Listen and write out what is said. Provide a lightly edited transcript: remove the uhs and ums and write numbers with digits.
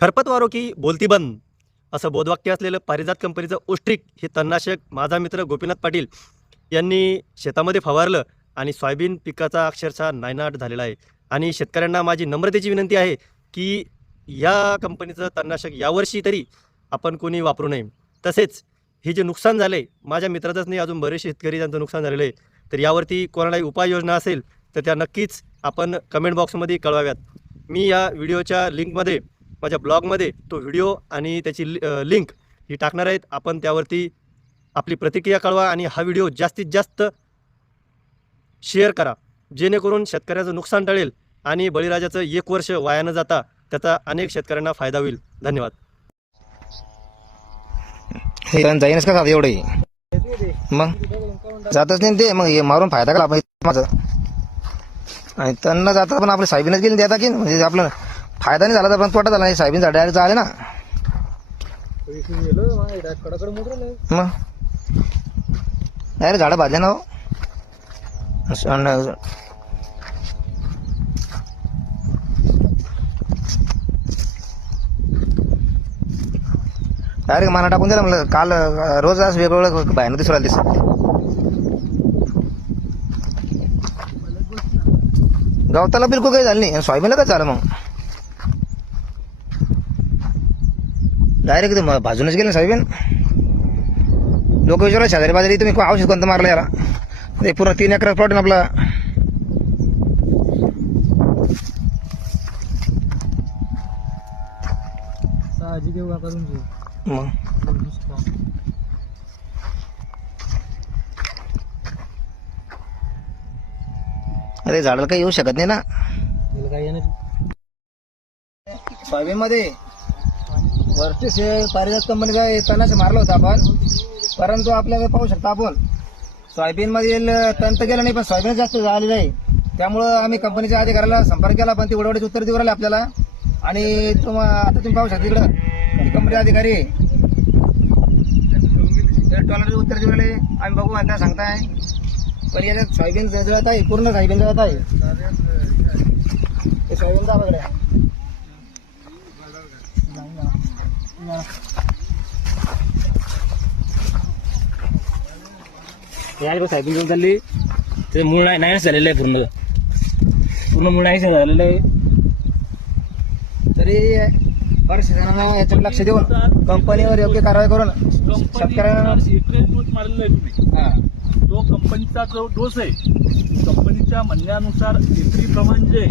खरपतवारो की बोलती बंद असं बोधवाक्य असलेलं पारिजात कंपनीचं ओस्ट्रिक हे तणनाशक माझा मित्र गोपीनाथ पाटील यांनी शेतामध्ये फवारलं आणि सोयाबीन पिकाचा अक्षरशः नायनाट झालेला आहे. आणि शेतकऱ्यांना माझी नम्रतेची विनंती आहे की या कंपनीचं तणनाशक यावर्षी तरी आपण कोणी वापरू नये. तसेच हे जे नुकसान झालं आहे, माझ्या मित्राचंच नाही, अजून बरेच शेतकरी त्यांचं नुकसान झालेलं आहे. तर यावरती कोणालाही उपाययोजना असेल तर त्या नक्कीच आपण कमेंट बॉक्समध्ये कळवाव्यात. मी या व्हिडिओच्या लिंकमध्ये, माझ्या ब्लॉगमध्ये तो व्हिडिओ आणि त्याची लिंक ही टाकणार आहेत. आपण त्यावरती आपली प्रतिक्रिया कळवा आणि हा व्हिडिओ जास्तीत जास्त शेअर करा, जेणेकरून शेतकऱ्याचं नुकसान टळेल आणि बळीराजाचं 1 वर्ष वाया न जाता त्याचा अनेक शेतकऱ्यांना फायदा होईल. धन्यवाद. हे जाईनच का एवढे मग जातच नाही ते, मग हे मारून फायदा का माझं. आणि त्यांना जाता पण आपले साहेबीनच गेली देता की, म्हणजे आपलं फायदा नाही झाला तर पण तोटा झाला नाही. साहेबीन डायरेक्ट आले ना मग डायरेक्ट झाडं भाजले ना हो. डायरेक्ट माना टाकून दिला म्हणलं. काल रोज आज वेगवेगळं बाहेर दिसू राहिलं दिसत. गवताला बिलकुल काही झालं नाही, सोयाबीनला काय झालं मग डायरेक्ट भाजूनच गेले सोयाबीन. लोक विचारलं शेजारी बाजारी तुम्ही औषध कोणतं मारलं याला. ते पूर्ण 3 एकर प्लॉट आपला. मग अरे झाडाला काही येऊ शकत नाही ना सोयाबीन मध्ये. वरती पारिजात कंपनीचा तणाचं मारलं होतं आपण, परंतु आपल्याला पाहू शकता आपण सोयाबीन मध्ये तण तर गेलं नाही, पण सोयाबीन जास्त झालेलं आहे. त्यामुळं आम्ही कंपनीच्या अधिकाऱ्याला संपर्क केला, पण ते उडवडीचे उत्तर देऊ राहिले आपल्याला. आणि आता तुम्ही पाहू शकता इकडं कंपनीचे अधिकारी टॉलरचे उत्तर देऊ राहिले. आम्ही बघू आणि त्या सांगताय, पण याच्यात सोयाबीन जळत आहे, पूर्ण सोयाबीन जळत आहे. ते सोयाबीन का बघा यार सायकल घेऊन चालली, ते मूळ नाही झालेलं आहे. पूर्ण मूळ नाही झालेलं आहे. तरी प्रशासनानं याच्यावर लक्ष देऊन कंपनीवर योग्य कारवाई करून शेतकऱ्यांना मारलेला आहे तुम्ही. तो कंपनीचा जो डोस आहे, कंपनीच्या म्हणण्यानुसार एकरी प्रमाण जे